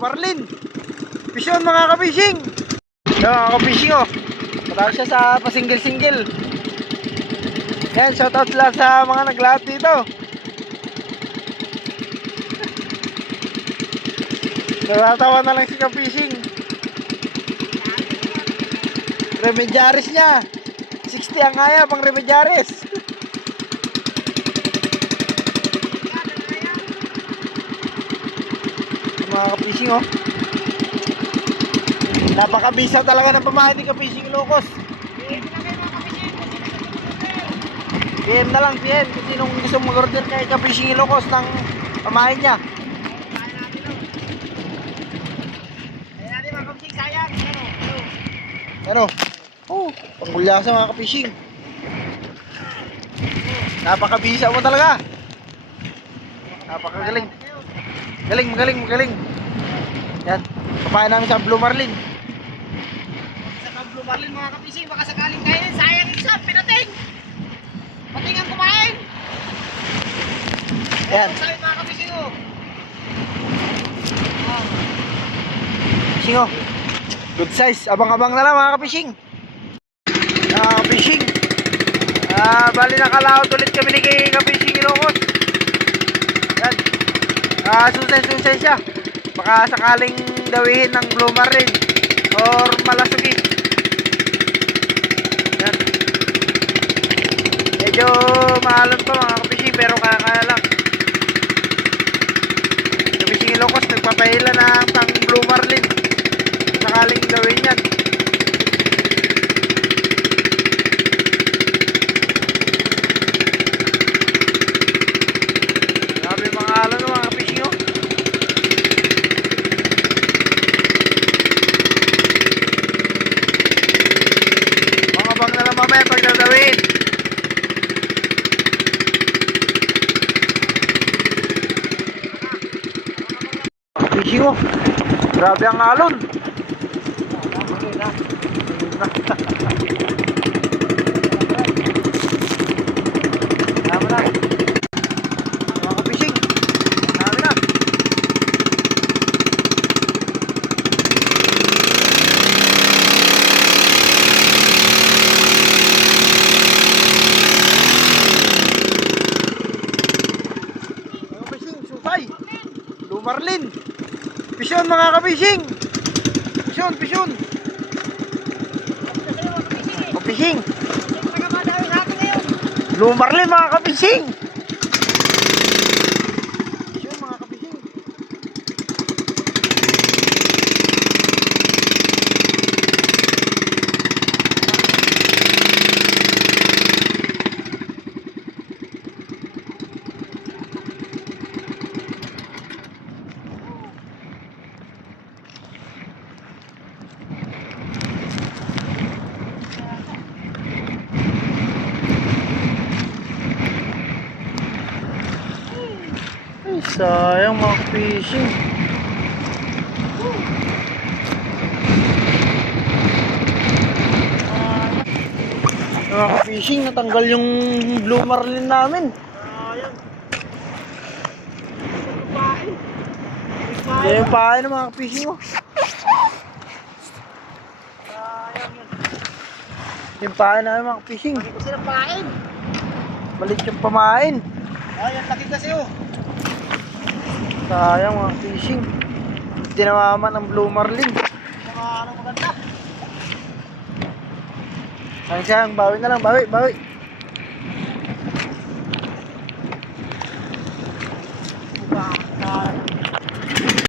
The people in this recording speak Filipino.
Marlin. Pisyon mga kabishing. Yan mga kabishing oh. Matawag siya sa pasinggil-singgil. Yan, shoutout lang sa mga naglahat dito. Natatawa na lang si kabishing. Remedyaris niya. 60 ang kaya pang remedyaris. Mga kapising oh. Napakabisa talaga ng pamahay ni kapising Ilocos. PM na lang, PM. Kung sinong gusto mag-order kay kapising Ilocos ng pamahay niya. Ano? Oh, panggulyasa mga kapising. Napakabisa mo talaga. Napakagaling. Galing, magaling, magaling. Yan. Kapain namin sa Blue Marlin. Sa Blue Marlin mga kapising, baka sakaling kainin, sayang isa, pinating! Pating ang kumain! Yan. Sabi mga kapising oh! Fishing oh. Good size. Abang-abang na lang mga kapishing. Mga kapishing. Ah, bali nakalaot ulit kami ni kay kapishing. Ah, susay-susay siya. Baka sakaling dawihin ng Blue Marlin or Malasugi. Yan. Medyo mahalon pa mga kapishing pero kaya-kaya lang. Kapishing Ilocos nagpapahila ng pang Blue Marlin sakaling gawin yan. Grabe yung mga alam ng mga fishing oh. Mga bang na lang mamaya pag dadawin. Fishing Grabe ang alon. Tama Pisyon mga kapishing. Pisyon, pisyon. Ngayon! Lumarlin mga kapising! Sayang mga fishing. Mga fishing, natanggal yung blue marlin namin. Ayun! Yan yung pahay ng mga fishing oh. Yung pahay namin mga fishing. Hindi ko sila pain! Malit yung pamain. Ay, ang laki kasi oh! Sayang mga fishing. Hindi namaman ang blue marlin. Mga ano maganda! Sayang sayang, bawi na lang, bawi, bawi. Wow!